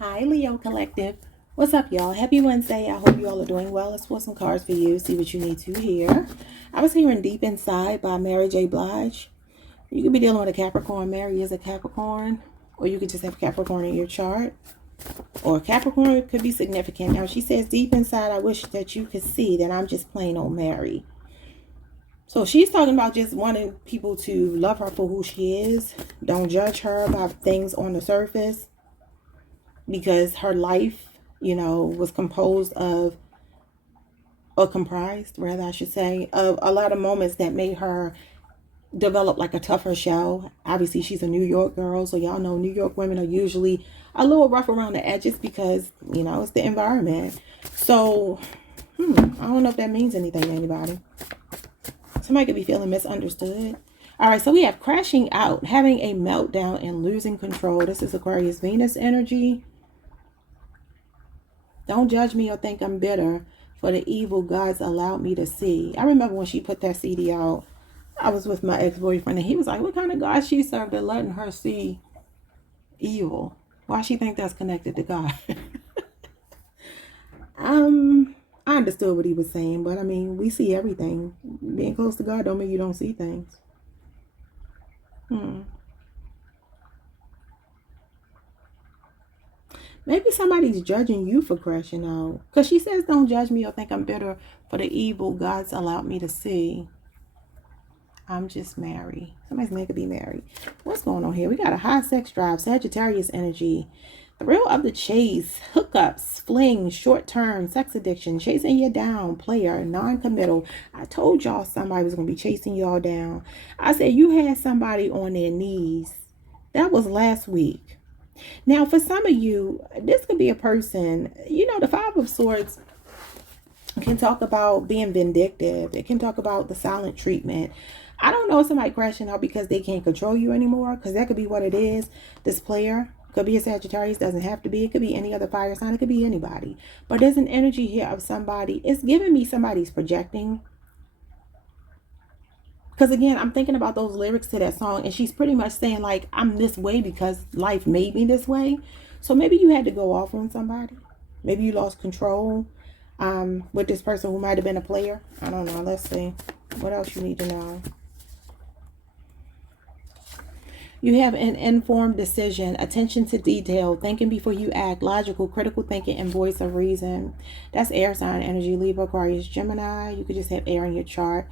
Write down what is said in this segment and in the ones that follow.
Hi, Leo Collective. What's up, y'all? Happy Wednesday. I hope you all are doing well. Let's pull some cards for you, see what you need to hear. I was hearing Deep Inside by Mary J. Blige. You could be dealing with a Capricorn. Mary is a Capricorn. Or you could just have Capricorn in your chart. Or Capricorn could be significant. Now, she says, deep inside, I wish that you could see that I'm just plain old Mary. So she's talking about just wanting people to love her for who she is. Don't judge her by things on the surface. Because her life, was composed of, or comprised, rather, I should say, of a lot of moments that made her develop like a tougher shell. Obviously, she's a New York girl, so y'all know New York women are usually a little rough around the edges because, it's the environment. So, I don't know if that means anything to anybody. Somebody could be feeling misunderstood. All right, so we have crashing out, having a meltdown, and losing control. This is Aquarius Venus energy. Don't judge me or think I'm bitter for the evil God's allowed me to see. I remember when she put that CD out, I was with my ex-boyfriend and he was like, what kind of God she served to letting her see evil? Why she think that's connected to God? I understood what he was saying, but I mean, we see everything. Being close to God don't mean you don't see things. Maybe somebody's judging you for crashing out. Because she says, don't judge me or think I'm bitter for the evil God's allowed me to see. I'm just married. Somebody's name could be married. What's going on here? We got a high sex drive, Sagittarius energy. Thrill of the chase, hookups, flings, short-term, sex addiction, chasing you down, player, non-committal. I told y'all somebody was going to be chasing y'all down. I said you had somebody on their knees. That was last week. Now, for some of you, this could be a person, the Five of Swords can talk about being vindictive. It can talk about the silent treatment. I don't know if somebody crashing out because they can't control you anymore, because that could be what it is. This player could be a Sagittarius, doesn't have to be. It could be any other fire sign. It could be anybody. But there's an energy here of somebody. It's giving me somebody's projecting. Because again, I'm thinking about those lyrics to that song, and she's pretty much saying like, I'm this way because life made me this way. So maybe you had to go off on somebody. Maybe you lost control with this person who might have been a player. I don't know. Let's see. What else you need to know? You have an informed decision, attention to detail, thinking before you act, logical, critical thinking, and voice of reason. That's air sign energy, Libra, Aquarius, Gemini. You could just have air in your chart.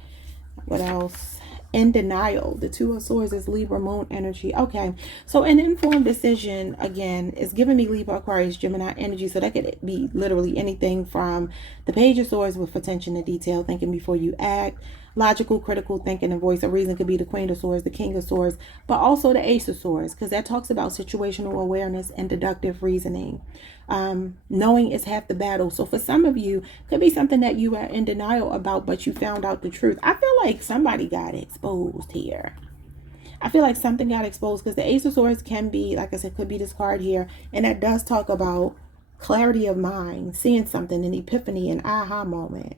What else? In denial. The Two of Swords is Libra, moon energy. Okay, so an informed decision, again, is giving me Libra, Aquarius, Gemini energy. So that could be literally anything from the Page of Swords with attention to detail, thinking before you act. Logical, critical thinking, and voice of reason could be the Queen of Swords, the King of Swords, but also the Ace of Swords, because that talks about situational awareness and deductive reasoning. Knowing is half the battle. So for some of you, could be something that you are in denial about, but you found out the truth. I feel like somebody got exposed here. I feel like something got exposed because the Ace of Swords can be, like I said, could be this card here, and that does talk about clarity of mind, seeing something, an epiphany, an aha moment.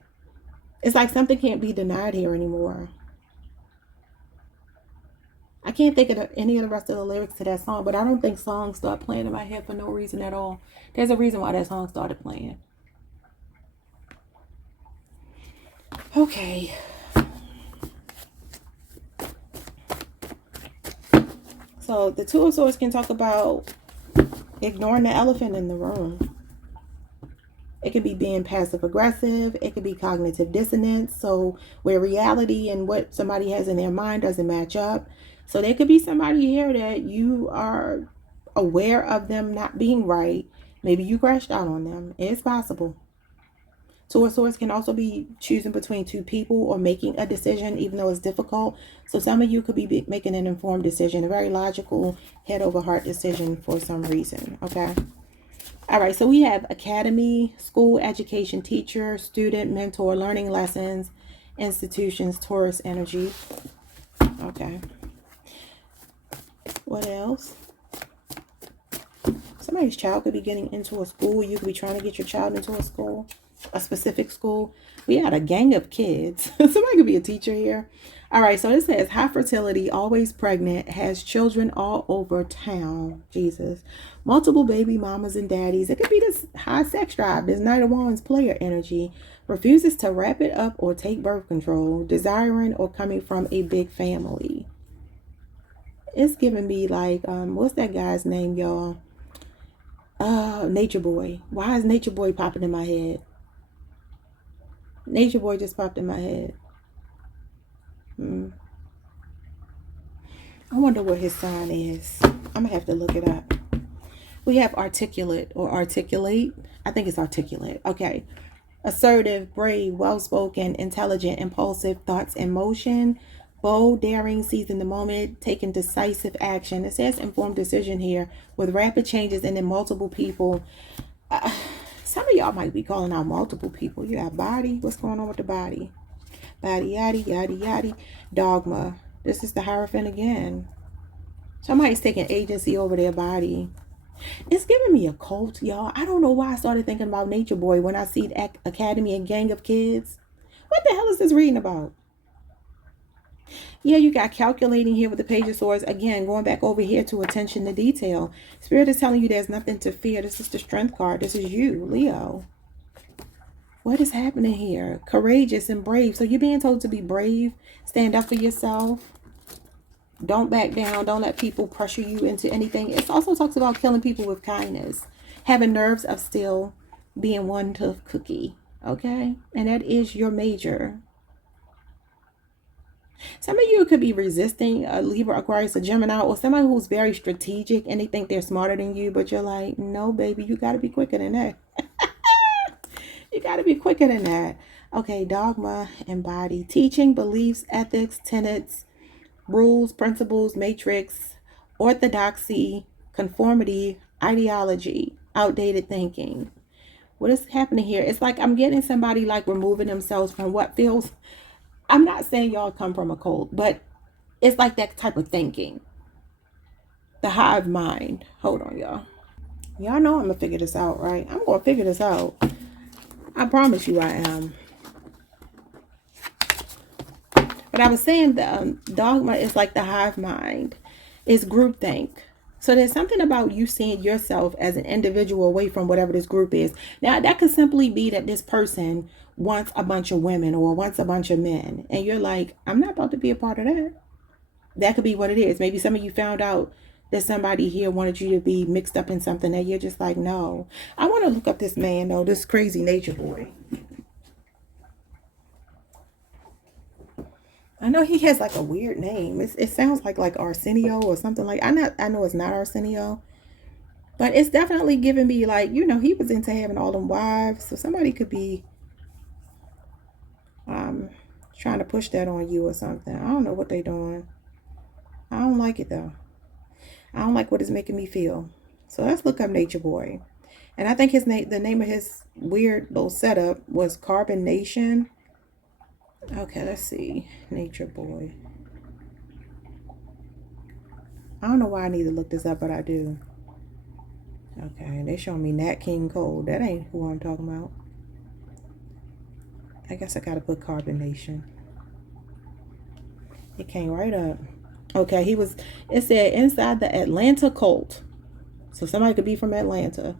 It's like something can't be denied here anymore. I can't think of any of the rest of the lyrics to that song, but I don't think songs start playing in my head for no reason at all. There's a reason why that song started playing. Okay. So the Two of Swords can talk about ignoring the elephant in the room. It could be being passive aggressive. It could be cognitive dissonance. So where reality and what somebody has in their mind doesn't match up. So there could be somebody here that you are aware of them not being right. Maybe you crashed out on them. It's possible. Two of Swords can also be choosing between two people or making a decision, even though it's difficult. So some of you could be making an informed decision, a very logical head over heart decision for some reason. Okay. All right, so we have academy, school, education, teacher, student, mentor, learning lessons, institutions, Taurus energy. Okay. What else? Somebody's child could be getting into a school. You could be trying to get your child into a school. a specific school. We had a gang of kids. Somebody could be a teacher here. All right, so it says high fertility, always pregnant, has children all over town. Jesus. Multiple baby mamas and daddies. It could be this high sex drive, this Knight of Wands player energy. Refuses to wrap it up or take birth control. Desiring or coming from a big family. It's giving me like, what's that guy's name, y'all? Nature Boy. Why is Nature Boy popping in my head? Nature Boy just popped in my head. I wonder what his sign is. I'm gonna have to look it up. We have articulate or articulate. I think it's articulate. Okay. Assertive, brave, well-spoken, intelligent, impulsive, thoughts in motion, bold, daring, seizing the moment, taking decisive action. It says informed decision here with rapid changes and then multiple people. Some of y'all might be calling out multiple people. You have body. What's going on with the body? Body, yaddy, yaddy, yaddy. Dogma. This is the Hierophant again. Somebody's taking agency over their body. It's giving me a cult, y'all. I don't know why I started thinking about Nature Boy when I see Academy and Gang of Kids. What the hell is this reading about? Yeah, you got calculating here with the Page of Swords. Again, going back over here to attention to detail. Spirit is telling you there's nothing to fear. This is the Strength card. This is you, Leo. What is happening here? Courageous and brave. So you're being told to be brave. Stand up for yourself. Don't back down. Don't let people pressure you into anything. It also talks about killing people with kindness. Having nerves of steel. Being one tough cookie. Okay? And that is your major. Some of you could be resisting a Libra, Aquarius, a Gemini, or somebody who's very strategic and they think they're smarter than you, but you're like, no, baby, you got to be quicker than that. You got to be quicker than that. Okay, dogma and body. Teaching, beliefs, ethics, tenets, rules, principles, matrix, orthodoxy, conformity, ideology, outdated thinking. What is happening here? It's like I'm getting somebody like removing themselves from what feels... I'm not saying y'all come from a cult, but it's like that type of thinking. The hive mind. Hold on, y'all. Y'all know I'm going to figure this out, right? I'm going to figure this out. I promise you I am. But I was saying the dogma is like the hive mind. It's groupthink. So there's something about you seeing yourself as an individual away from whatever this group is. Now, that could simply be that this person wants a bunch of women or wants a bunch of men. And you're like, I'm not about to be a part of that. That could be what it is. Maybe some of you found out that somebody here wanted you to be mixed up in something that you're just like, no. I want to look up this man, though, this crazy Nature Boy. I know he has like a weird name. It sounds like Arsenio or something like. I know it's not Arsenio, but it's definitely giving me like, you know, he was into having all them wives. So somebody could be trying to push that on you or something. I don't know what they're doing. I don't like it though. I don't like what it's making me feel. So let's look up Nature Boy. And I think his name, the name of his weird little setup was Carbon Nation. Okay, let's see. Nature Boy. I don't know why I need to look this up, but I do. Okay, they showing me Nat King Cole. That ain't who I'm talking about. I guess I gotta put Carbon Nation. It came right up. Okay, it said inside the Atlanta cult. So somebody could be from Atlanta.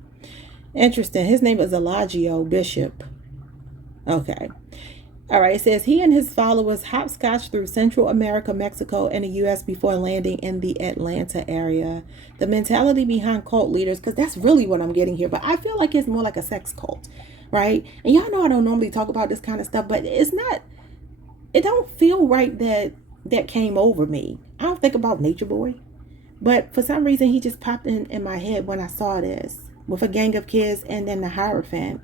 Interesting. His name is Elagio Bishop. Okay. All right, it says he and his followers hopscotch through Central America, Mexico, and the U.S. before landing in the Atlanta area. The mentality behind cult leaders, because that's really what I'm getting here, but I feel like it's more like a sex cult, right? And y'all know I don't normally talk about this kind of stuff, but it don't feel right that came over me. I don't think about Nature Boy, but for some reason he just popped in my head when I saw this with a gang of kids and then the Hierophant.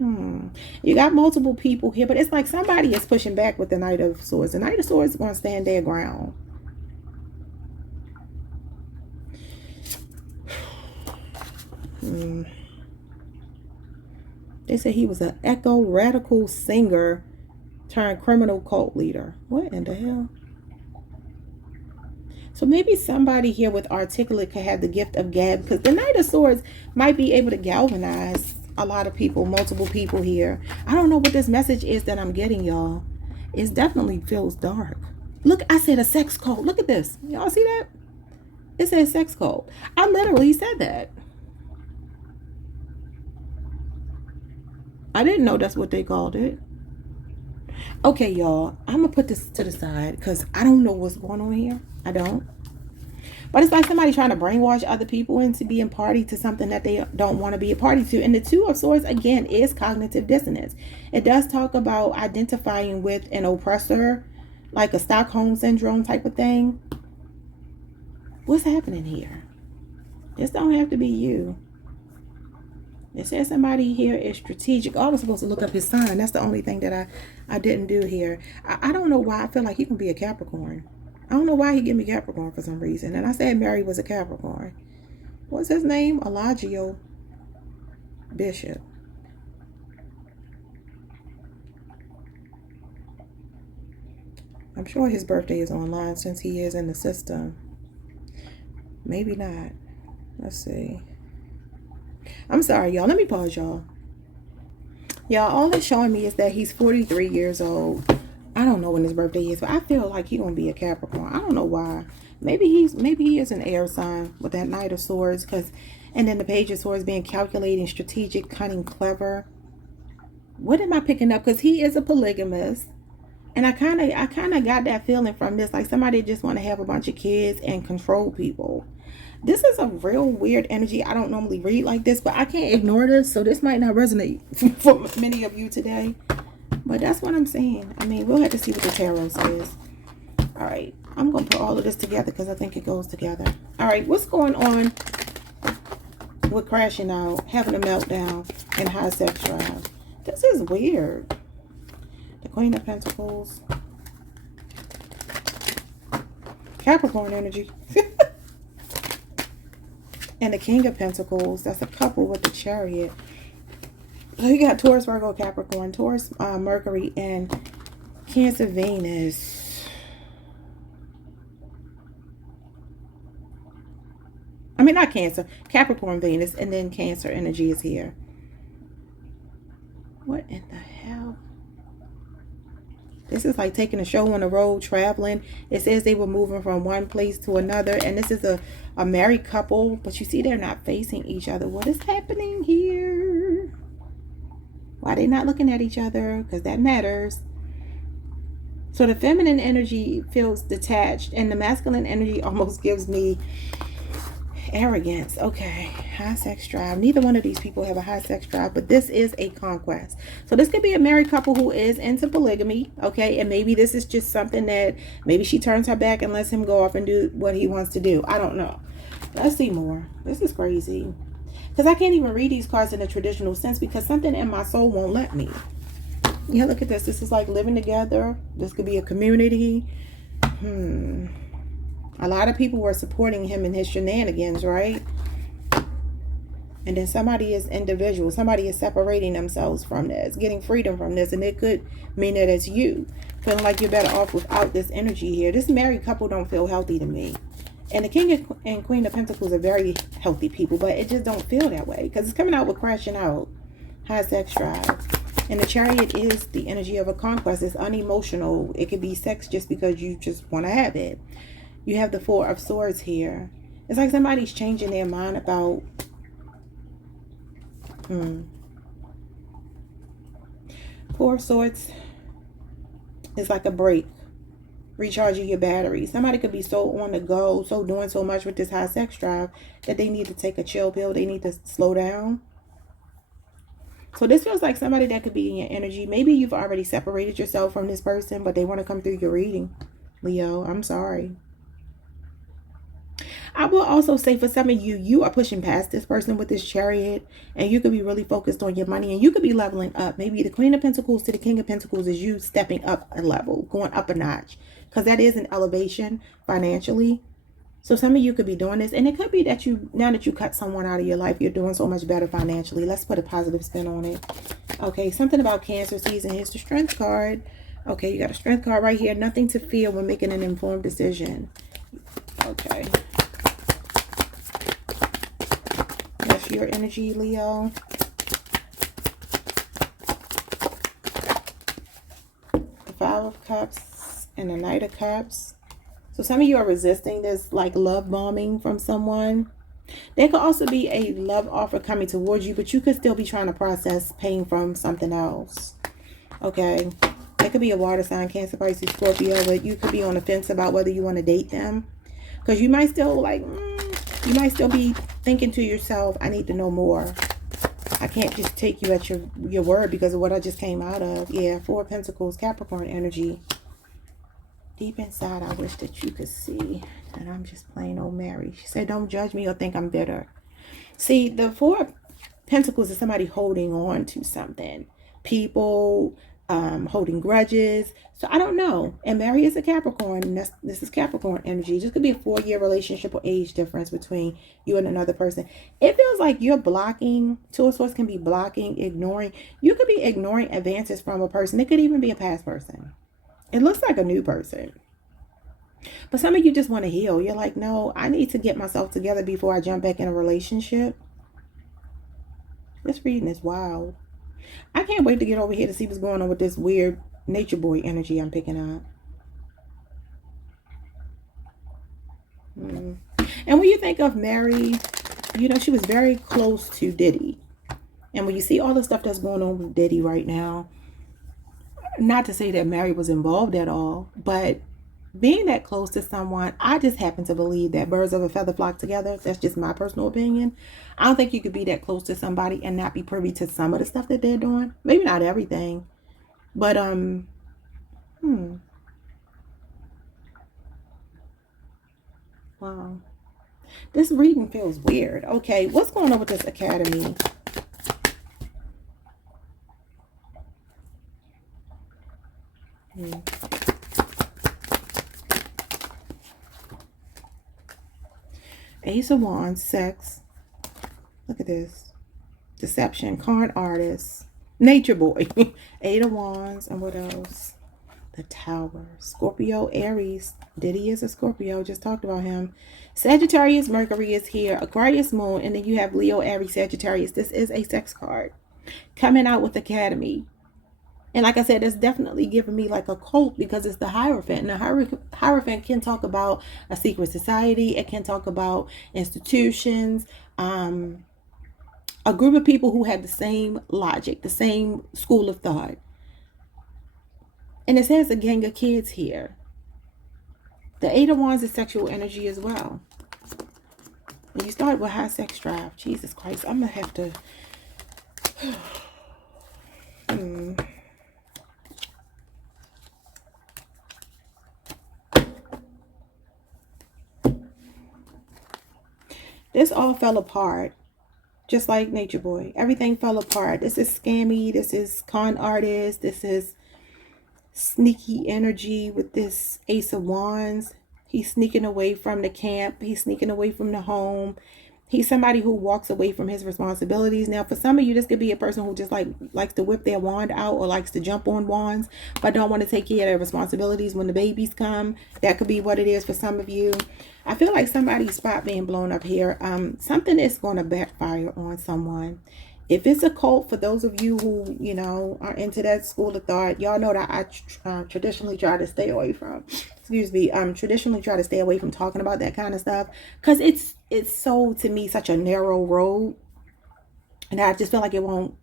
You got multiple people here, but it's like somebody is pushing back with the Knight of Swords. The Knight of Swords is going to stand their ground. They said he was an echo radical singer turned criminal cult leader. What in the hell? So maybe somebody here with articulate could have the gift of gab, because the Knight of Swords might be able to galvanize a lot of people, multiple people here. I don't know what this message is that I'm getting, y'all. It definitely feels dark. Look, I said a sex cult. Look at this. Y'all see that? It says sex cult. I literally said that. I didn't know that's what they called it. Okay, y'all. I'm going to put this to the side because I don't know what's going on here. I don't. But it's like somebody trying to brainwash other people into being party to something that they don't want to be a party to. And the Two of Swords, again, is cognitive dissonance. It does talk about identifying with an oppressor, like a Stockholm syndrome type of thing. What's happening here? This don't have to be you. It says somebody here is strategic. Oh, I was supposed to look up his sign. That's the only thing that I didn't do here. I don't know why I feel like he can be a Capricorn. I don't know why he gave me Capricorn for some reason. And I said Mary was a Capricorn. What's his name? Elagio Bishop. I'm sure his birthday is online since he is in the system. Maybe not. Let's see. I'm sorry, y'all. Let me pause, y'all. Y'all, all it's showing me is that he's 43 years old. I don't know when his birthday is, but I feel like he's gonna be a Capricorn. I don't know why. Maybe he is an air sign with that Knight of Swords, and then the Page of Swords being calculating, strategic, cunning, clever. What am I picking up? Because he is a polygamist, and I kind of got that feeling from this, like somebody just want to have a bunch of kids and control people. This is a real weird energy. I don't normally read like this, but I can't ignore this, so this might not resonate for many of you today. But that's what I'm saying. I mean, we'll have to see what the tarot says. All right. I'm going to put all of this together because I think it goes together. All right. What's going on with crashing out, having a meltdown, and high sex drive? This is weird. The Queen of Pentacles. Capricorn energy. And the King of Pentacles. That's a couple with the Chariot. So you got Taurus, Virgo, Capricorn, Taurus, Mercury, and Cancer, Venus. I mean, not Cancer, Capricorn, Venus, and then Cancer energy is here. What in the hell? This is like taking a show on the road, traveling. It says they were moving from one place to another, and this is a married couple, but you see they're not facing each other. What is happening here? Why they not looking at each other? Because that matters. So the feminine energy feels detached, and the masculine energy almost gives me arrogance. Okay, high sex drive. Neither one of these people have a high sex drive, but this is a conquest. So this could be a married couple who is into polygamy, okay? And maybe this is just something that maybe she turns her back and lets him go off and do what he wants to do. I don't know. Let's see more. This is crazy. Because I can't even read these cards in a traditional sense because something in my soul won't let me. Yeah, look at this. This is like living together. This could be a community. A lot of people were supporting him in his shenanigans, right? And then somebody is individual. Somebody is separating themselves from this, getting freedom from this. And it could mean that it's you feeling like you're better off without this energy here. This married couple don't feel healthy to me. And the King and Queen of Pentacles are very healthy people, but it just don't feel that way because it's coming out with crashing out, high sex drive. And the Chariot is the energy of a conquest. It's unemotional. It could be sex just because you just want to have it. You have the Four of Swords here. It's like somebody's changing their mind about Four of Swords is like a break. Recharging your battery. Somebody could be so on the go, so doing so much with this high sex drive that they need to take a chill pill. They need to slow down. So this feels like somebody that could be in your energy. Maybe you've already separated yourself from this person, but they want to come through your reading. Leo, I'm sorry. I will also say for some of you, you are pushing past this person with this Chariot, and you could be really focused on your money, and you could be leveling up. Maybe the Queen of Pentacles to the King of Pentacles is you stepping up a level, going up a notch, because that is an elevation financially. So some of you could be doing this, and it could be that you, now that you cut someone out of your life, you're doing so much better financially. Let's put a positive spin on it. Okay, something about Cancer season. Here's the Strength card. Okay, you got a Strength card right here. Nothing to fear when making an informed decision. Okay. That's your energy, Leo. of Cups and the Knight of Cups. So some of you are resisting this like love bombing from someone. There could also be a love offer coming towards you, but you could still be trying to process pain from something else. Okay. It could be a water sign, Cancer, Pisces, Scorpio, but you could be on the fence about whether you want to date them. Because you might still like, you might still be thinking to yourself, I need to know more. I can't just take you at your word because of what I just came out of. Yeah, Four of Pentacles, Capricorn energy. Deep inside, I wish that you could see that I'm just plain old Mary. She said, don't judge me or think I'm bitter. See, the Four of Pentacles is somebody holding on to something. People holding grudges. So I don't know. And Mary is a Capricorn. And this is Capricorn energy. This could be a 4-year relationship or age difference between you and another person. It feels like you're blocking. Two of Swords can be blocking, ignoring. You could be ignoring advances from a person. It could even be a past person. It looks like a new person. But some of you just want to heal. You're like, no, I need to get myself together before I jump back in a relationship. This reading is wild. I can't wait to get over here to see what's going on with this weird nature boy energy I'm picking up. And when you think of Mary, you know, she was very close to Diddy. And when you see all the stuff that's going on with Diddy right now, not to say that Mary was involved at all, but being that close to someone, I just happen to believe that birds of a feather flock together. That's just my personal opinion. I don't think you could be that close to somebody and not be privy to some of the stuff that they're doing. Maybe not everything, but wow, this reading feels weird. Okay, what's going on with this Academy? Ace of Wands, sex. Look at this. Deception, con artist, nature boy. Eight of Wands, and what else? The Tower. Scorpio, Aries. Diddy is a Scorpio. Just talked about him. Sagittarius, Mercury is here. Aquarius, Moon. And then you have Leo, Aries, Sagittarius. This is a sex card. Coming out with Academy. And like I said, it's definitely giving me like a cult because it's the Hierophant. And the Hierophant can talk about a secret society. It can talk about institutions. A group of people who had the same logic, the same school of thought. And it says a gang of kids here. The Eight of Wands is sexual energy as well. When you start with high sex drive, Jesus Christ, I'm going to have to... This all fell apart, just like Nature Boy. Everything fell apart. This is scammy. This is con artist. This is sneaky energy with this Ace of Wands. He's sneaking away from the camp. He's sneaking away from the home. He's somebody who walks away from his responsibilities. Now, for some of you, this could be a person who just likes to whip their wand out or likes to jump on wands, but don't want to take care of their responsibilities when the babies come. That could be what it is for some of you. I feel like somebody's spot being blown up here. Something is going to backfire on someone. If it's a cult, for those of you who, you know, are into that school of thought, y'all know that I traditionally try to stay away from, traditionally try to stay away from talking about that kind of stuff. Because it's so, to me, such a narrow road. And I just feel like it won't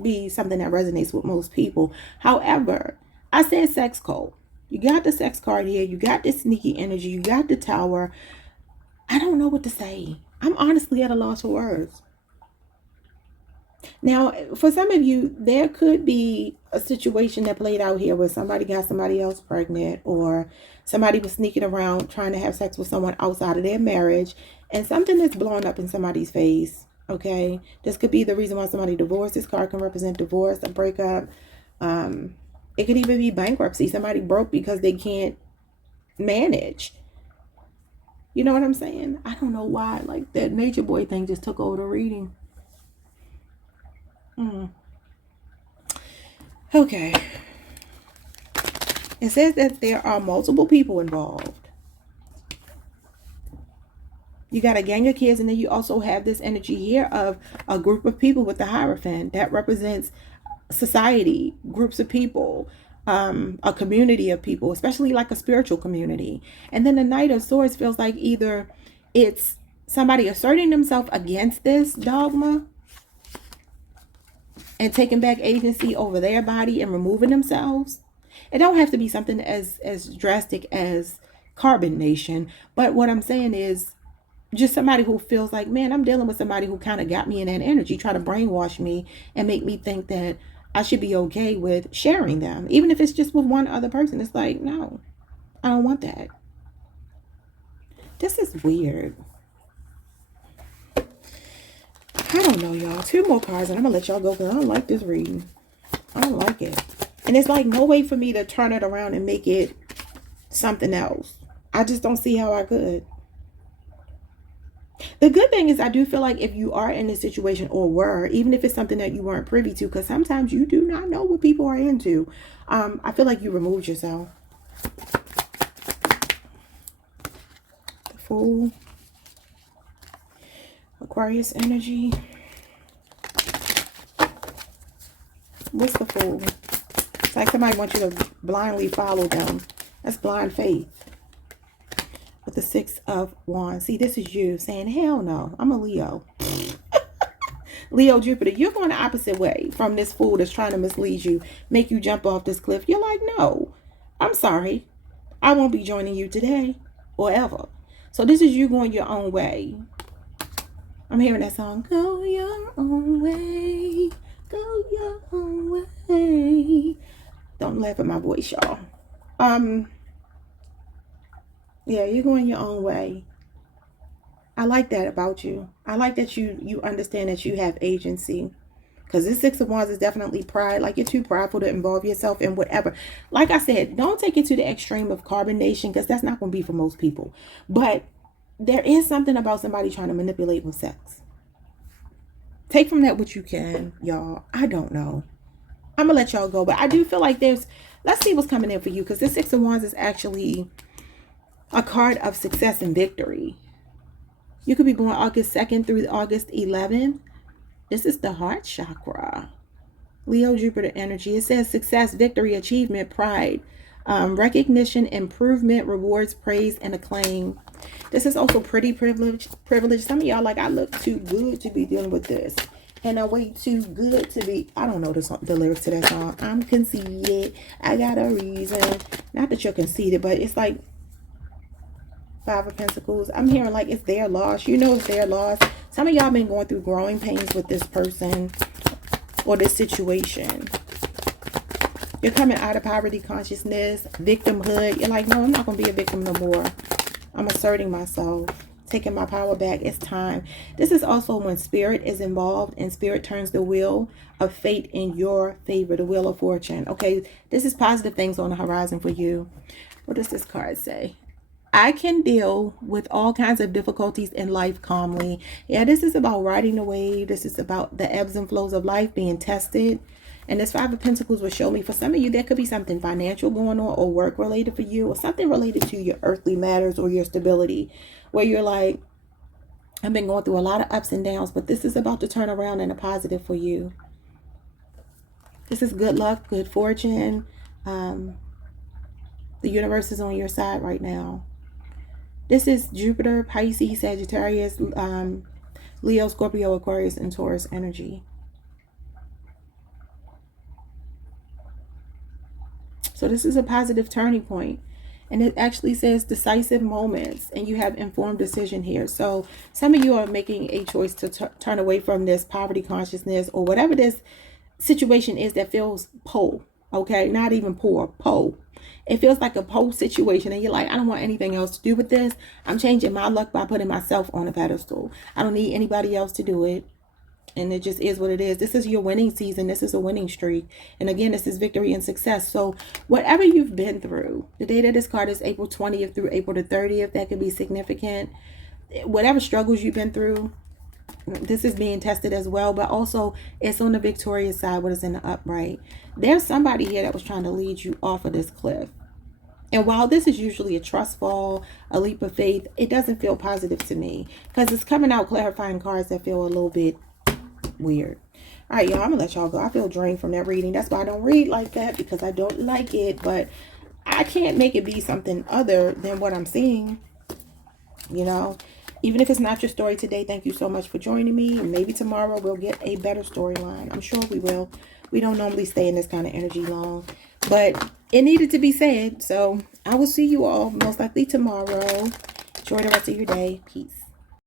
be something that resonates with most people. However, I said sex cult. You got the sex card here. You got this sneaky energy. You got the Tower. I don't know what to say. I'm honestly at a loss for words. Now, for some of you, there could be a situation that played out here where somebody got somebody else pregnant, or somebody was sneaking around trying to have sex with someone outside of their marriage, and something is blowing up in somebody's face. Okay, this could be the reason why somebody divorced. This card can represent divorce, a breakup. It could even be bankruptcy. Somebody broke because they can't manage. You know what I'm saying? I don't know why. Like, that Nature Boy thing just took over the reading. Okay. It says that there are multiple people involved. You got a gang of kids, and then you also have this energy here of a group of people with the Hierophant that represents society, groups of people. a community of people, especially like a spiritual community. And then the Knight of Swords feels like either it's somebody asserting themselves against this dogma and taking back agency over their body and removing themselves. It don't have to be something as drastic as Carbon Nation, but what I'm saying is just somebody who feels like, man, I'm dealing with somebody who kind of got me in that energy, try to brainwash me and make me think that I should be okay with sharing them, even if it's just with one other person. It's like, no, I don't want that. This is weird. I don't know, y'all. 2 more cards and I'm gonna let y'all go because I don't like this reading. I don't like it. And it's like no way for me to turn it around and make it something else. I just don't see how I could. The good thing is I do feel like if you are in this situation or were, even if it's something that you weren't privy to, because sometimes you do not know what people are into, I feel like you removed yourself. The Fool. Aquarius energy. What's the Fool? It's like somebody wants you to blindly follow them. That's blind faith. With the 6 of Wands. See, this is you saying, hell no, I'm a Leo. Leo, Jupiter, you're going the opposite way from this fool that's trying to mislead you, make you jump off this cliff. You're like, no, I'm sorry. I won't be joining you today or ever. So this is you going your own way. I'm hearing that song. Go your own way. Go your own way. Don't laugh at my voice, y'all. Yeah, you're going your own way. I like that about you. I like that you understand that you have agency. Because this 6 of Wands is definitely pride. Like, you're too prideful to involve yourself in whatever. Like I said, don't take it to the extreme of Carbon Nation, because that's not going to be for most people. But there is something about somebody trying to manipulate with sex. Take from that what you can, y'all. I don't know. I'm going to let y'all go. But I do feel like there's... Let's see what's coming in for you. Because this 6 of Wands is actually a card of success and victory. You could be born August 2nd through August 11th. This is the heart chakra. Leo, Jupiter energy. It says success, victory, achievement, pride, recognition, improvement, rewards, praise, and acclaim. This is also pretty privilege. Some of y'all like, I look too good to be dealing with this. And I way too good to be... I don't know the lyrics to that song. I'm conceited. I got a reason. Not that you're conceited, but it's like... 5 of Pentacles. I'm hearing like it's their loss. You know it's their loss. Some of y'all been going through growing pains with this person or this situation. You're coming out of poverty consciousness, victimhood. You're like, no, I'm not going to be a victim no more. I'm asserting myself, taking my power back. It's time. This is also when spirit is involved and spirit turns the wheel of fate in your favor, the wheel of fortune. Okay, this is positive things on the horizon for you. What does this card say? I can deal with all kinds of difficulties in life calmly. Yeah, this is about riding the wave. This is about the ebbs and flows of life being tested. And this 5 of Pentacles will show me, for some of you, there could be something financial going on or work related for you, or something related to your earthly matters or your stability, where you're like, I've been going through a lot of ups and downs, but this is about to turn around in a positive for you. This is good luck, good fortune. The universe is on your side right now. This is Jupiter, Pisces, Sagittarius, Leo, Scorpio, Aquarius, and Taurus energy. So this is a positive turning point. And it actually says decisive moments. And you have informed decision here. So some of you are making a choice to turn away from this poverty consciousness or whatever this situation is that feels poor. Okay, not even poor, poor. It feels like a post situation and you're like, I don't want anything else to do with this. I'm changing my luck by putting myself on a pedestal. I don't need anybody else to do it. And it just is what it is. This is your winning season. This is a winning streak. And again, this is victory and success. So whatever you've been through, the date of this card is April 20th through April the 30th. That could be significant. Whatever struggles you've been through, this is being tested as well. But also it's on the victorious side, what is in the upright. There's somebody here that was trying to lead you off of this cliff. And while this is usually a trust fall, a leap of faith, it doesn't feel positive to me. Because it's coming out clarifying cards that feel a little bit weird. All right, y'all, I'm going to let y'all go. I feel drained from that reading. That's why I don't read like that, because I don't like it. But I can't make it be something other than what I'm seeing, you know. Even if it's not your story today, thank you so much for joining me. And maybe tomorrow we'll get a better storyline. I'm sure we will. We don't normally stay in this kind of energy long. But it needed to be said. So I will see you all most likely tomorrow. Enjoy the rest of your day. Peace.